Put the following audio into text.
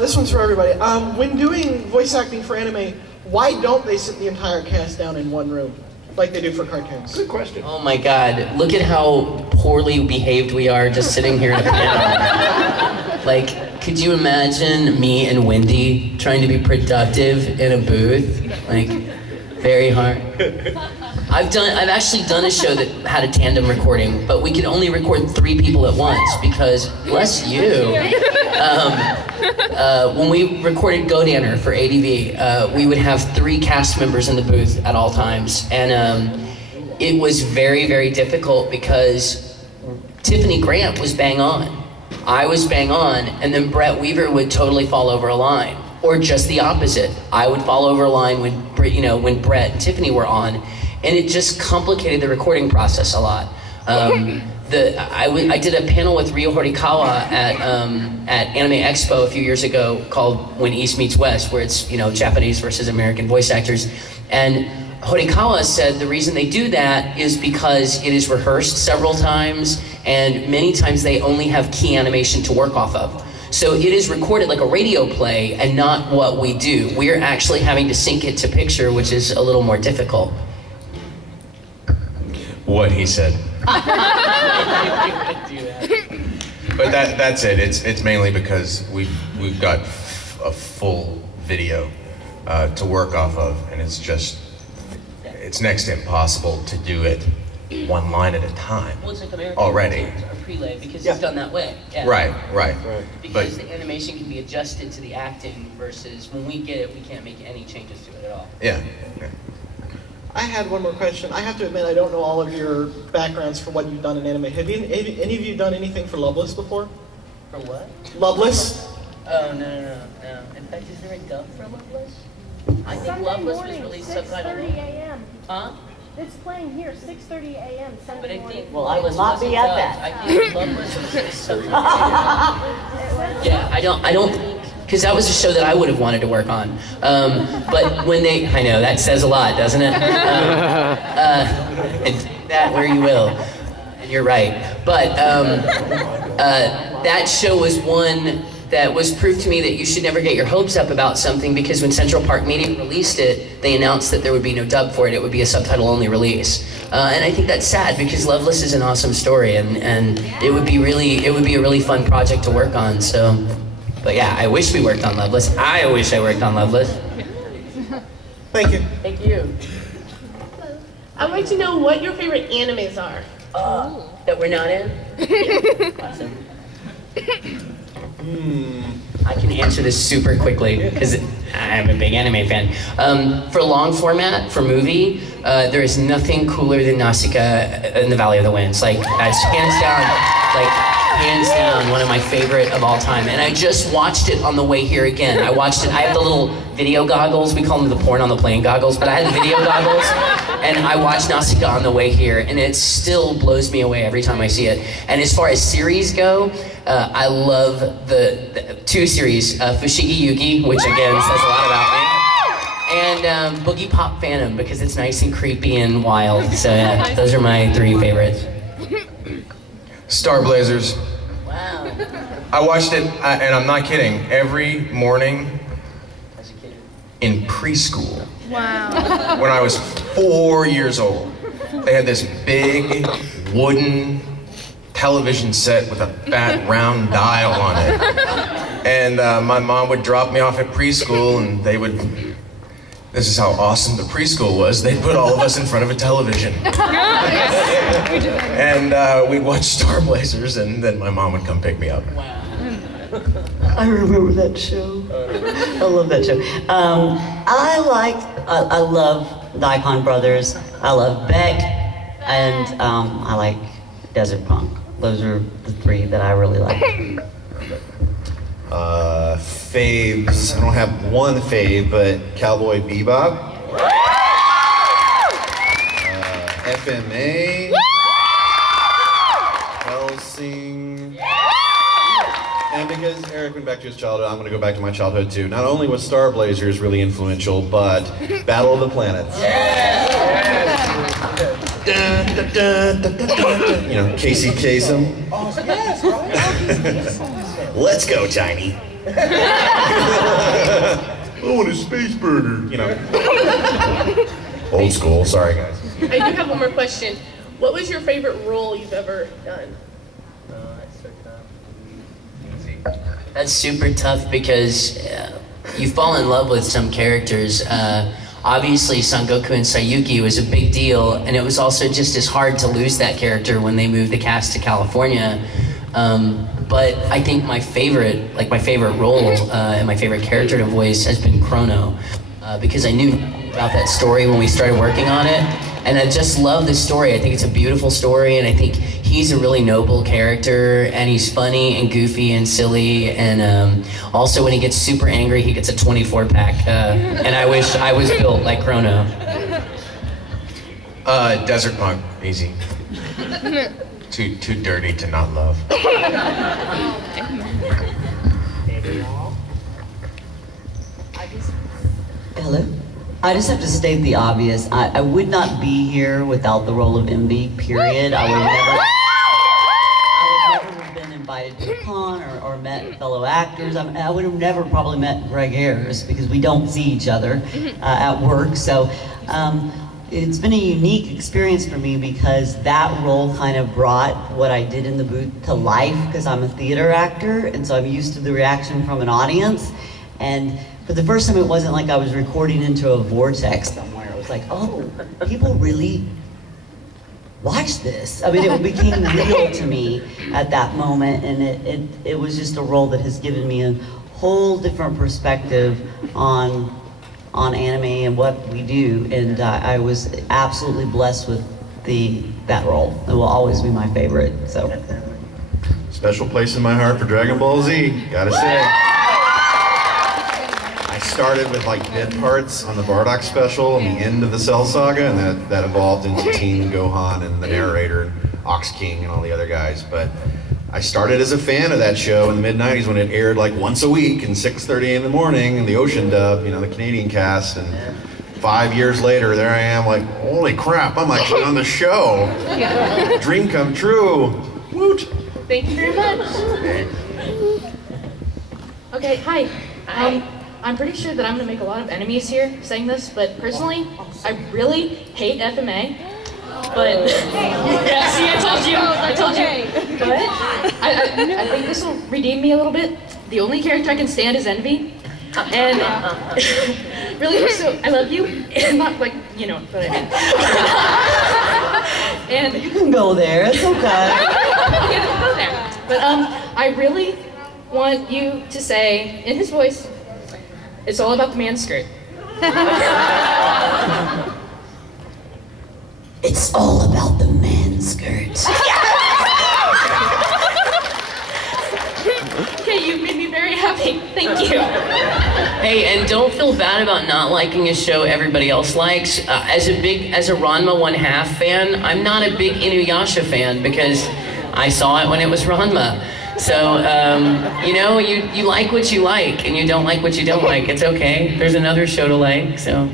This one's for everybody. When doing voice acting for anime, why don't they sit the entire cast down in one room, like they do for cartoons? Good question. Oh my God, look at how poorly behaved we are just sitting here in a panel. Like, could you imagine me and Wendy trying to be productive in a booth? Like, very hard. I've actually done a show that had a tandem recording, but we could only record 3 people at once because, bless you, when we recorded Godanner for ADV, we would have 3 cast members in the booth at all times, and it was very, very difficult because Tiffany Grant was bang on, I was bang on, and then Brett Weaver would totally fall over a line, or just the opposite. I would fall over a line when Brett and Tiffany were on. And it just complicated the recording process a lot. I did a panel with Ryo Horikawa at Anime Expo a few years ago called When East Meets West, where it's Japanese versus American voice actors. And Horikawa said the reason they do that is because it is rehearsed several times, and many times they only have key animation to work off of. So it is recorded like a radio play and not what we do. We're actually having to sync it to picture, which is a little more difficult. What he said. But that's it. It's mainly because we've got a full video to work off of, and it's next to impossible to do it one line at a time. Well, it's like American already. Or prelay because it's done that way. Yeah. Right. Because the animation can be adjusted to the acting versus when we get it, we can't make any changes to it at all. Yeah. I had one more question. I have to admit, I don't know all of your backgrounds for what you've done in anime. Have any of you done anything for Loveless before? For what? Loveless? Oh, no. In fact, is there a dub for Loveless? I think Sunday Loveless morning, was released subtitled. 6:30 a.m. Huh? It's playing here, 6:30 a.m. But Sunday I morning. think Well, I will Loveless not be wasn't at dubbed. that. I think Loveless was released subtitled. Yeah, I don't, because that was a show that I would have wanted to work on. But when I know, that says a lot, doesn't it? And that where you will, and you're right. But that show was one that was proof to me that you should never get your hopes up about something, because when Central Park Media released it, they announced that there would be no dub for it. It would be a subtitle-only release. And I think that's sad, because Loveless is an awesome story, and it would be a really fun project to work on. So, but yeah, I wish we worked on Loveless. I wish I worked on Loveless. Thank you. Thank you. I'd like to know what your favorite animes are. That we're not in? Awesome. I can answer this super quickly because I'm a big anime fan. For long format, for movie, there is nothing cooler than Nausicaa in the Valley of the Winds. Like, that's hands down, one of my favorite of all time. And I just watched it on the way here again. I have the little video goggles, we call them the porn on the plane goggles, but I had the video goggles, and I watched Nausicaa on the way here, and it still blows me away every time I see it. And as far as series go, I love the 2 series, Fushigi Yugi, which again says a lot about me, and Boogie Pop Phantom, because it's nice and creepy and wild. So yeah, those are my 3 favorites. Star Blazers. Wow. I watched it, and I'm not kidding, every morning As a kid. in preschool. Wow. When I was 4 years old. They had this big wooden television set with a fat round dial on it. And my mom would drop me off at preschool, and this is how awesome the preschool was. They'd put all of us in front of a television. And we'd watch Star Blazers, and then my mom would come pick me up. Wow. I remember that show. I love that show. I love the Icon Brothers. I love Beck, and I like Desert Punk. Those are the 3 that I really like. Faves. I don't have one fave, but Cowboy Bebop. FMA. Hellsing. And because Eric went back to his childhood, I'm going to go back to my childhood too. Not only was Star Blazers really influential, but Battle of the Planets. You know, Casey Kasem. Let's go, Tiny. I want a space burger. You know. Old school. Sorry, guys. I do have one more question. What was your favorite role you've ever done? That's super tough because you fall in love with some characters. Obviously, Son Goku and Sayuki was a big deal, and it was also just as hard to lose that character when they moved the cast to California. But I think my favorite role and my favorite character to voice has been Chrono, because I knew about that story when we started working on it, and I just love the story. I think it's a beautiful story, and I think he's a really noble character, and he's funny and goofy and silly, and also when he gets super angry, he gets a 24-pack, and I wish I was built like Chrono. Desert Punk, easy. Too dirty to not love. Hello? I just have to state the obvious. I would not be here without the role of Envy, period. I would never have been invited to a con or met fellow actors. I would have never probably met Greg Ayres because we don't see each other at work. So it's been a unique experience for me because that role kind of brought what I did in the booth to life because I'm a theater actor, and so I'm used to the reaction from an audience. And for the first time, it wasn't like I was recording into a vortex somewhere. It was like, oh, people really watch this. I mean, it became real to me at that moment, and it was just a role that has given me a whole different perspective on anime and what we do, and I was absolutely blessed with that role. It will always be my favorite. So, Special place in my heart for Dragon Ball Z, gotta say. I started with like bit parts on the Bardock special and the end of the Cell Saga, and that evolved into Teen Gohan and the narrator and Ox King and all the other guys. But I started as a fan of that show in the mid-90s when it aired like once a week and 6:30 in the morning in the Ocean dub, you know, the Canadian cast. And 5 years later, there I am like, holy crap, I'm actually on the show. Dream come true. Woot. Thank you very much. Okay, hi. I'm pretty sure that I'm gonna make a lot of enemies here saying this, but personally, I really hate FMA. But yeah, see, I told you. But I think this will redeem me a little bit. The only character I can stand is Envy, and really, so I love you, and not like you know what I mean. And you can go there. It's okay. Yeah, go there. But I really want you to say in his voice, "It's all about the man skirt." It's all about the man skirt. Okay, you made me very happy. Thank you. Hey, and don't feel bad about not liking a show everybody else likes. As a Ranma 1/2 fan, I'm not a big Inuyasha fan because I saw it when it was Ranma. So, you know, you like what you like and you don't like what you don't like. It's okay. There's another show to like, so.